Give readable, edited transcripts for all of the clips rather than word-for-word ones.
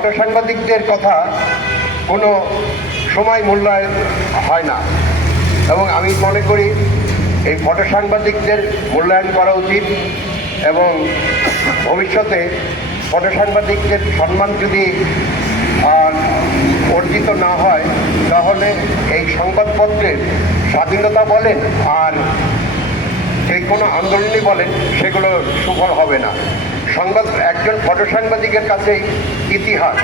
Photo সাংবাদিকদের কথা কোনো সময় মূল্যায়ন হয় না, এবং আমি মনে করি এই ফটো সাংবাদিকদের মূল্যায়ন করা উচিত। এবং ভবিষ্যতে ফটো সাংবাদিকদের সম্মান যদি অর্জিত না হয়, তাহলে এই সংবাদপত্রের স্বাধীনতা বলেন আর যে কোনো আন্দোলনই বলেন, সেগুলো সুফল হবে না। একজন ফটো সাংবাদিকের কাছেই ইতিহাস।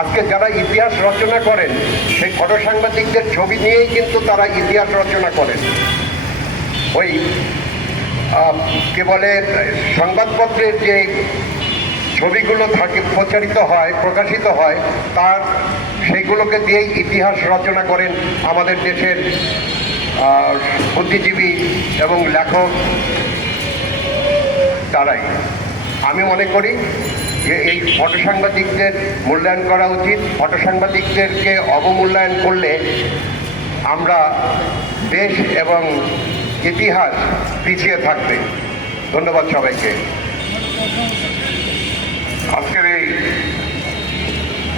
আজকে যারা ইতিহাস রচনা করেন, সেই ফটো সাংবাদিকদের ছবি নিয়েই কিন্তু তারা ইতিহাস রচনা করেন। ওই কে বলে সংবাদপত্রের যে ছবিগুলো থাকে, প্রচারিত হয়, প্রকাশিত হয়, তার সেইগুলোকে দিয়েই ইতিহাস রচনা করেন আমাদের দেশের বুদ্ধিজীবী এবং লেখক তারাই। আমি মনে করি যে এই ফটো সাংবাদিকদের মূল্যায়ন করা উচিত। ফটো সাংবাদিকদেরকে অবমূল্যায়ন করলে আমরা দেশ এবং ইতিহাস পিছিয়ে থাকবে। ধন্যবাদ সবাইকে। আজকের এই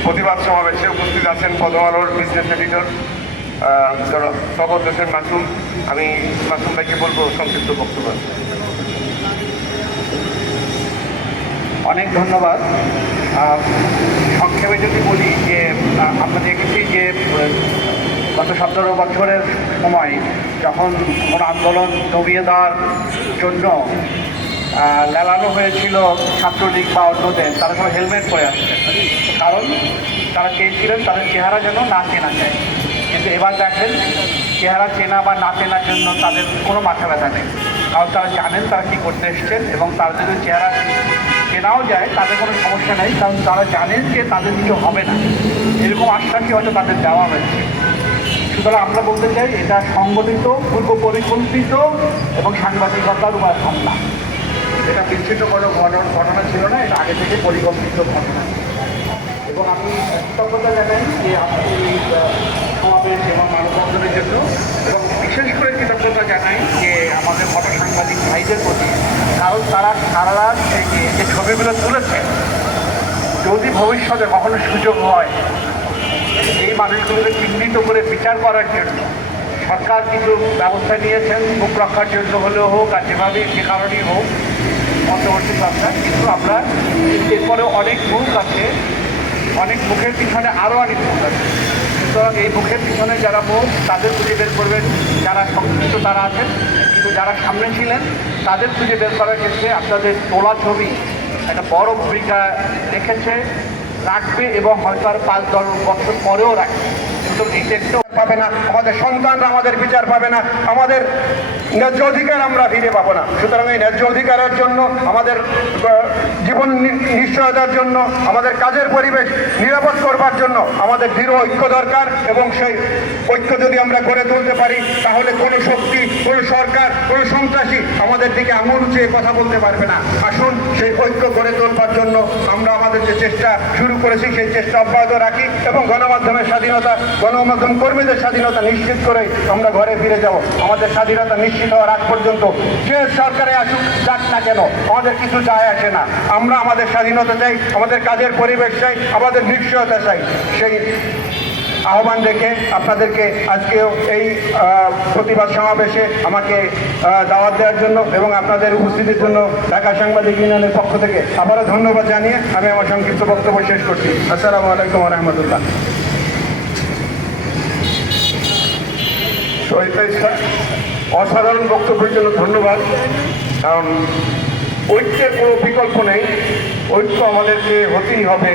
প্রতিবাদ সমাবেশে উপস্থিত আছেন প্রথম আলোর বিজনেস এডিটর তবর হোসেন মাসুম। আমি মাসুম ভাইকে বলবো সংক্ষিপ্ত বক্তব্য। অনেক ধন্যবাদ। সংক্ষেপে যদি বলি যে আমরা দেখেছি যে গত 17 বছরের সময় যখন কোনো আন্দোলন দমিয়ে দেওয়ার জন্য লেলানো হয়েছিল ছাত্রলীগ বা অন্যদের, তারা সব হেলমেট পরে আসছে, কারণ তারা চেয়েছিলেন তাদের চেহারা যেন না চেনা যায়। কিন্তু এবার দেখেন, চেহারা চেনা বা না চেনার জন্য তাদের কোনো মাথা ব্যথা নেই, কারণ তারা জানেন তারা কী করতে এসছেন। এবং তারা যদি চেহারা চেনাও যায় তাদের কোনো সমস্যা নেই, কারণ তারা জানেন যে তাদের কিছু হবে না, এরকম আশ্বাসই হয়তো তাদের দেওয়া হয়েছে। সুতরাং আমরা বলতে চাই এটা সংগঠিত, পূর্ব পরিকল্পিত এবং সাংবাদিকতার উপর হামলা। এটা বিস্তৃত কোনো ঘটনা ছিল না, এটা আগে থেকে পরিকল্পিত ঘটনা। এবং আমি কৃতজ্ঞতা জানাই যে আপনি এই সমাবেশ এবং মানববন্ধনের জন্য, এবং বিশেষ করে কৃতজ্ঞতা জানাই যে আমাদের ফটো সাংবাদিক ভাইদের প্রতি, কারণ তারা সারা রাত যে ছবিগুলো তুলেছে, যদি ভবিষ্যতে কখনো সুযোগ হয় এই মানুষগুলোকে চিহ্নিত করে বিচার করার জন্য সরকার কিছু ব্যবস্থা নিয়েছেন, মুখ রক্ষার জন্য হলেও হোক আর যেভাবেই যে কারণেই হোক অন্তর্বর্তী সরকার। কিন্তু আমরা এরপরেও অনেক মুখ আছে, অনেক মুখের পিছনে আরও অনেক মুখ আছে। সুতরাং এই মুখের পিছনে যারা মুখ, তাদের খুঁজে বের করবেন, যারা সংশ্লিষ্ট তারা আছেন, কিন্তু যারা সামনে ছিলেন তাদের খুঁজে বের করার ক্ষেত্রে আপনাদের তোলা ছবি একটা বড় ভূমিকা রেখেছে, রাখবে এবং হয়তো আর 5-10 বছর পরেও রাখবে। কিন্তু এটা পাবে না, আমাদের সন্তানরা আমাদের বিচার পাবে না, আমাদের ন্যায্য অধিকার আমরা ফিরে পাবো না। সুতরাং এই ন্যায্য অধিকারের জন্য, আমাদের জীবন নিশ্চয়তার জন্য, আমাদের কাজের পরিবেশ নিরাপদ করবার জন্য আমাদের দৃঢ় ঐক্য দরকার। এবং সেই ঐক্য যদি আমরা গড়ে তুলতে পারি, তাহলে কোনো শক্তি, কোনো সরকার, কোনো সন্ত্রাসী আমাদের দিকে আঙুল উঁচিয়ে কথা বলতে পারবে না। আসুন সেই ঐক্য গড়ে তোলবার জন্য আমরা আমাদের যে চেষ্টা শুরু করেছি, সেই চেষ্টা অব্যাহত রাখি এবং গণমাধ্যমের স্বাধীনতা, গণমাধ্যম কর্মীদের স্বাধীনতা নিশ্চিত করে আমরা ঘরে ফিরে যাব। আমাদের স্বাধীনতা নিশ্চিত হওয়ার আগ পর্যন্ত যে সরকারে আসুক যাক না কেন, আমাদের কিছু যায় আসে না। আমরা আমাদের স্বাধীনতা চাই, আমাদের কাজের পরিবেশ চাই, আমাদের নিশ্চয়তা চাই। সেই আহ্বান রেখে আপনাদেরকে আজকেও এই প্রতিবাদ সমাবেশে আমাকে দাওয়াত দেওয়ার জন্য এবং আপনাদের উপস্থিতির জন্য ঢাকা সাংবাদিক ইউনিয়নের পক্ষ থেকে আবারও ধন্যবাদ জানিয়ে আমি আমার সংক্ষিপ্ত বক্তব্য শেষ করছি। আসসালামু আলাইকুম ওয়া রাহমাতুল্লাহ। অসাধারণ বক্তব্যের জন্য ধন্যবাদ। কারণ ঐক্যের কোনো বিকল্প নেই, ঐক্য আমাদেরকে হতেই হবে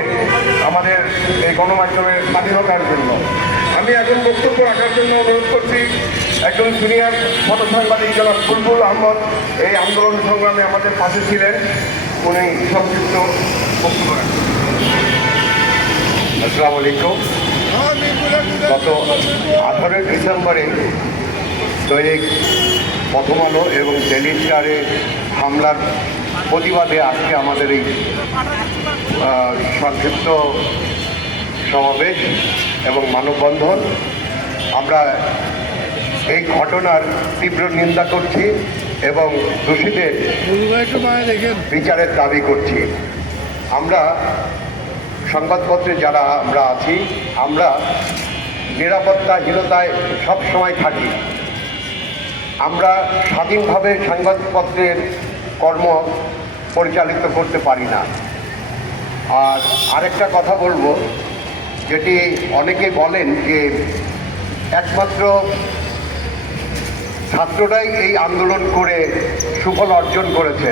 আমাদের এই গণমাধ্যমের স্বাধীনতার জন্য। আমি এখন বক্তব্য রাখার জন্য অনুরোধ করছি একজন সিনিয়র ফটো সাংবাদিক জনাব বুলবুল আহমদ। এই আন্দোলন সংগ্রামে আমাদের পাশে ছিলেন, উনি সংক্ষিপ্ত বক্তব্য রাখেন। আসসালামু আলাইকুম। গত 18 ডিসেম্বরে দৈনিক প্রথম আলো এবং ডেইলি স্টারে হামলার প্রতিবাদে আজকে আমাদের এই সংক্ষিপ্ত সমাবেশ এবং মানববন্ধন। আমরা এই ঘটনার তীব্র নিন্দা করছি এবং দোষীদের বিচারের দাবি করছি। আমরা সংবাদপত্রে যারা আমরা আছি, আমরা নিরাপত্তাহীনতায় সব সময় থাকি। আমরা স্বাধীনভাবে সংবাদপত্রের কর্ম পরিচালিত করতে পারি না। আর আরেকটা কথা বলবো, যেটি অনেকে বলেন যে একমাত্র ছাত্ররাই এই আন্দোলন করে সুফল অর্জন করেছে।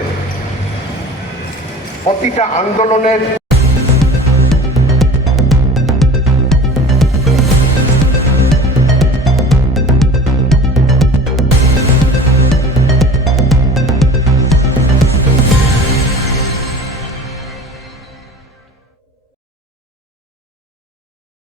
প্রতিটা আন্দোলনের